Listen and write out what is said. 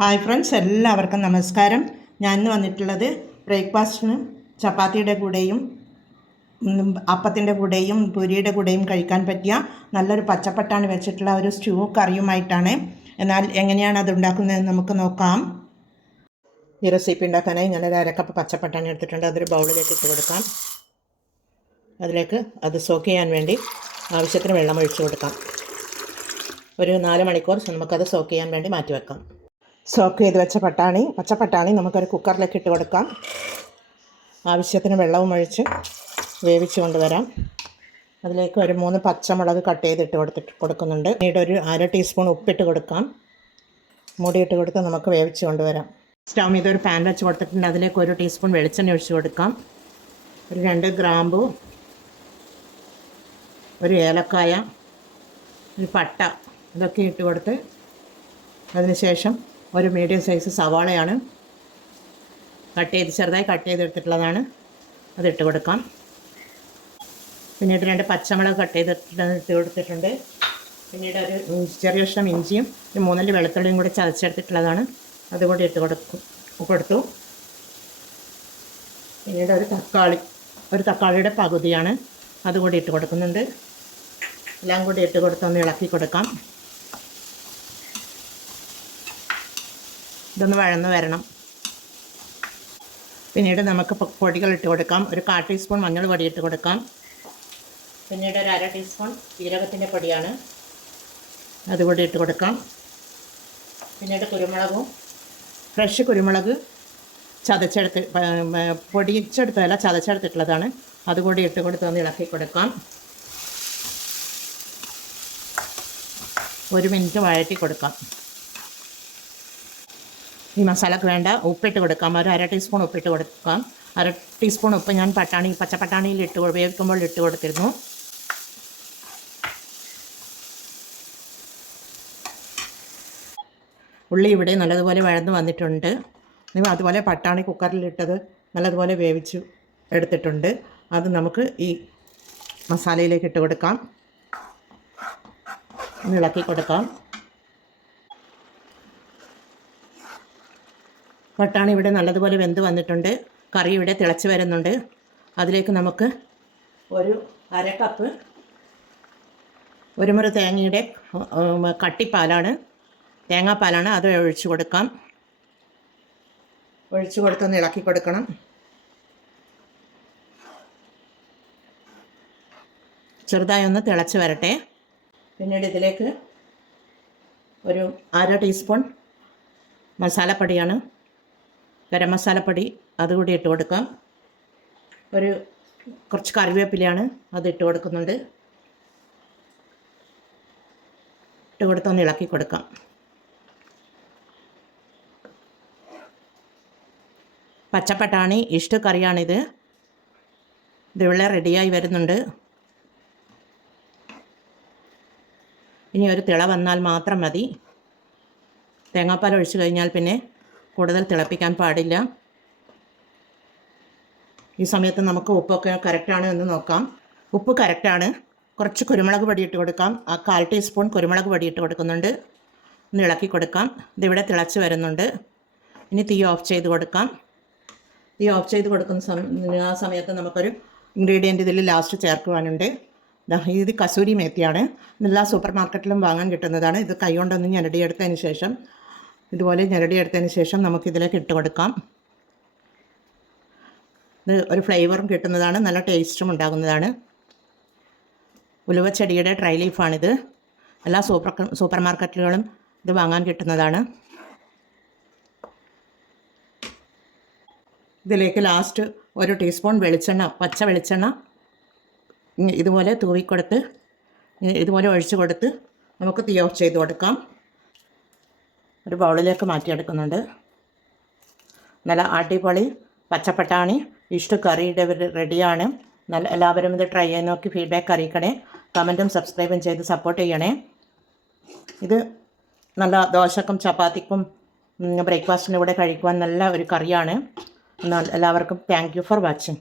Hi friends, എല്ലാവർക്കും നമസ്കാരം. ഞാൻ ഇന്ന് വന്നിട്ടുള്ളത് ബ്രേക്ക്ഫാസ്റ്റിന് ചപ്പാത്തിയുടെ കൂടെയും അപ്പത്തിൻ്റെ കൂടെയും പൂരിയുടെ കൂടെയും കഴിക്കാൻ പറ്റിയ നല്ലൊരു പച്ചപ്പട്ടാണി വെച്ചിട്ടുള്ള ഒരു സ്റ്റൂ കറിയുമായിട്ടാണ്. എന്നാൽ എങ്ങനെയാണ് അത് ഉണ്ടാക്കുന്നതെന്ന് നമുക്ക് നോക്കാം. ഈ റെസിപ്പി ഉണ്ടാക്കാനായി ഞാൻ ഒരു അരക്കപ്പ് പച്ചപ്പട്ടാണി എടുത്തിട്ടുണ്ട്. അതൊരു ബൗളിലേക്ക് ഇട്ട് കൊടുക്കാം. അതിലേക്ക് അത് സോക്ക് ചെയ്യാൻ വേണ്ടി ആവശ്യത്തിന് വെള്ളം ഒഴിച്ചു കൊടുക്കാം. ഒരു 4 മണിക്കൂർ നമുക്കത് സോക്ക് ചെയ്യാൻ വേണ്ടി മാറ്റി വെക്കാം. സോക്ക് ചെയ്ത് വെച്ച പച്ചപ്പട്ടാണി നമുക്കൊരു കുക്കറിലേക്ക് ഇട്ട് കൊടുക്കാം. ആവശ്യത്തിന് വെള്ളവും ഒഴിച്ച് വേവിച്ച് കൊണ്ടുവരാം. അതിലേക്ക് ഒരു 3 പച്ചമുളക് കട്ട് ചെയ്തിട്ട് കൊടുക്കുന്നുണ്ട്. പിന്നീട് ഒരു 1/2 ടീസ്പൂൺ ഉപ്പിട്ട് കൊടുക്കാം. മൂടിയിട്ട് കൊടുത്ത് നമുക്ക് വേവിച്ച് കൊണ്ടുവരാം. സ്റ്റൗ ചെയ്ത് ഒരു പാൻ വെച്ച് കൊടുത്തിട്ടുണ്ട്. അതിലേക്ക് 1 ടീസ്പൂൺ വെളിച്ചെണ്ണ ഒഴിച്ച് കൊടുക്കാം. ഒരു 2 ഗ്രാമ്പു, ഒരു ഏലക്കായ, ഒരു പട്ട, ഇതൊക്കെ ഇട്ട് കൊടുത്ത് അതിനുശേഷം ഒരു മീഡിയം സൈസ് സവാളയാണ് ചെറുതായി കട്ട് ചെയ്തെടുത്തിട്ടുള്ളതാണ്, അതിട്ട് കൊടുക്കാം. പിന്നീട് 2 പച്ചമുളക് കട്ട് ചെയ്തിട്ട് കൊടുത്തിട്ടുണ്ട്. പിന്നീട് ഒരു ചെറിയ കഷ്ണം ഇഞ്ചിയും ഒരു 3 വെളുത്തുള്ളിയും കൂടി ചതച്ചെടുത്തിട്ടുള്ളതാണ്, അതുകൂടി ഇട്ട് കൊടുത്തു. പിന്നീട് ഒരു തക്കാളിയുടെ പകുതിയാണ്, അതുകൂടി ഇട്ട് കൊടുക്കുന്നുണ്ട്. എല്ലാം കൂടി ഇട്ട് കൊടുത്തൊന്ന് ഇളക്കി കൊടുക്കാം. ഇതൊന്ന് വഴന്ന് വരണം. പിന്നീട് നമുക്ക് പൊടികൾ ഇട്ട് കൊടുക്കാം. ഒരു 1/4 ടീസ്പൂൺ മഞ്ഞൾ പൊടി ഇട്ട് കൊടുക്കാം. പിന്നീട് ഒരു 1/2 ടീസ്പൂൺ ജീരകത്തിൻ്റെ പൊടിയാണ്, അതുകൂടി ഇട്ട് കൊടുക്കാം. പിന്നീട് ഫ്രഷ് കുരുമുളക് പൊടിച്ചെടുത്തതല്ല, ചതച്ചെടുത്തിട്ടുള്ളതാണ്, അതുകൂടി ഇട്ട് കൊടുത്ത് ഒന്ന് ഇളക്കി കൊടുക്കാം. 1 മിനിറ്റ് വഴറ്റി കൊടുക്കാം. ഈ മസാലക്ക് വേണ്ട ഉപ്പിട്ട് കൊടുക്കാം. ഒരു 1/2 ടീസ്പൂൺ ഉപ്പിട്ട് കൊടുക്കാം. 1/2 ടീസ്പൂൺ ഉപ്പ് ഞാൻ പച്ചപ്പട്ടാണിയിൽ വേവിക്കുമ്പോൾ ഇട്ട് കൊടുത്തിരുന്നു. ഉള്ളി ഇവിടെ നല്ലതുപോലെ വഴന്ന് വന്നിട്ടുണ്ട്. അതുപോലെ പട്ടാണി കുക്കറിലിട്ടത് നല്ലതുപോലെ വേവിച്ച് എടുത്തിട്ടുണ്ട്. അത് നമുക്ക് ഈ മസാലയിലേക്ക് ഇട്ട് കൊടുക്കാം. ഇളക്കി കൊടുക്കാം. പട്ടാണി ഇവിടെ നല്ലതുപോലെ വെന്ത് വന്നിട്ടുണ്ട്. കറി ഇവിടെ തിളച്ച് വരുന്നുണ്ട്. അതിലേക്ക് നമുക്ക് ഒരു 1/2 കപ്പ് 1 മുറി തേങ്ങയുടെ കട്ടിപ്പാലാണ്, തേങ്ങാപ്പാലാണ്, അത് ഒഴിച്ചു കൊടുക്കാം. ഒഴിച്ചു കൊടുത്തൊന്ന് ഇളക്കി കൊടുക്കണം. ചെറുതായി ഒന്ന് തിളച്ച് വരട്ടെ. പിന്നീട് ഇതിലേക്ക് ഒരു 1/2 ടീസ്പൂൺ മസാലപ്പൊടിയാണ്, ഗരം മസാലപ്പൊടി, അതുകൂടി ഇട്ട് കൊടുക്കാം. കുറച്ച് കറിവേപ്പിലയാണ്, അത് ഇട്ട് കൊടുക്കുന്നുണ്ട്. ഇട്ട് കൊടുത്തൊന്ന് ഇളക്കി കൊടുക്കാം. പച്ചപ്പട്ടാണി കറിയാണിത്. ഇതിവിടെ റെഡിയായി വരുന്നുണ്ട്. ഇനി ഒരു തിള വന്നാൽ മാത്രം മതി. തേങ്ങാപ്പാൽ ഒഴിച്ച് കഴിഞ്ഞാൽ പിന്നെ കൂടുതൽ തിളപ്പിക്കാൻ പാടില്ല. ഈ സമയത്ത് നമുക്ക് ഉപ്പൊക്കെ കറക്റ്റാണ് എന്ന് നോക്കാം. ഉപ്പ് കറക്റ്റാണ്. കുറച്ച് കുരുമുളക് പൊടി ഇട്ട് കൊടുക്കാം. 1/4 ടീസ്പൂൺ കുരുമുളക് പൊടി ഇട്ട് കൊടുക്കുന്നുണ്ട്. ഒന്ന് ഇളക്കി കൊടുക്കാം. ഇതിവിടെ തിളച്ച് വരുന്നുണ്ട്. ഇനി തീ ഓഫ് ചെയ്ത് കൊടുക്കാം. തീ ഓഫ് ചെയ്ത് കൊടുക്കുന്ന ആ സമയത്ത് നമുക്കൊരു ഇൻഗ്രീഡിയൻറ്റ് ഇതിൽ ലാസ്റ്റ് ചേർക്കുവാനുണ്ട്. ഇത് കസൂരി മേത്തിയാണ്. എല്ലാ സൂപ്പർ മാർക്കറ്റിലും വാങ്ങാൻ കിട്ടുന്നതാണ്. ഇത് കൈകൊണ്ടൊന്ന് ഞെരടിയെടുത്തതിന് ശേഷം നമുക്കിതിലേക്ക് ഇട്ട് കൊടുക്കാം. ഇത് ഒരു ഫ്ലേവറും കിട്ടുന്നതാണ്, നല്ല ടേസ്റ്റും ഉണ്ടാകുന്നതാണ്. ഉലുവച്ചെടിയുടെ ഡ്രൈ ലീഫാണിത്. എല്ലാ സൂപ്പർ മാർക്കറ്റുകളും ഇത് വാങ്ങാൻ കിട്ടുന്നതാണ്. ഇതിലേക്ക് ലാസ്റ്റ് 1 ടീസ്പൂൺ പച്ച വെളിച്ചെണ്ണ ഇതുപോലെ ഇതുപോലെ ഒഴിച്ച് കൊടുത്ത് നമുക്ക് തീ ഓഫ് ചെയ്ത് കൊടുക്കാം. ഒരു ബൗളിലേക്ക് മാറ്റിയെടുക്കുന്നുണ്ട്. നല്ല അടിപൊളി പച്ചപ്പട്ടാണി കറിയുടെ റെഡിയാണ്. എല്ലാവരും ഇത് ട്രൈ ചെയ്ത് നോക്കി ഫീഡ്ബാക്ക് അറിയിക്കണേ. കമൻറ്റും സബ്സ്ക്രൈബും ചെയ്ത് സപ്പോർട്ട് ചെയ്യണേ. ഇത് നല്ല ദോശക്കും ചപ്പാത്തിക്കും ബ്രേക്ക്ഫാസ്റ്റിൻ്റെ കൂടെ കഴിക്കുവാൻ നല്ല ഒരു കറിയാണ്. എല്ലാവർക്കും താങ്ക് യു ഫോർ വാച്ചിങ്.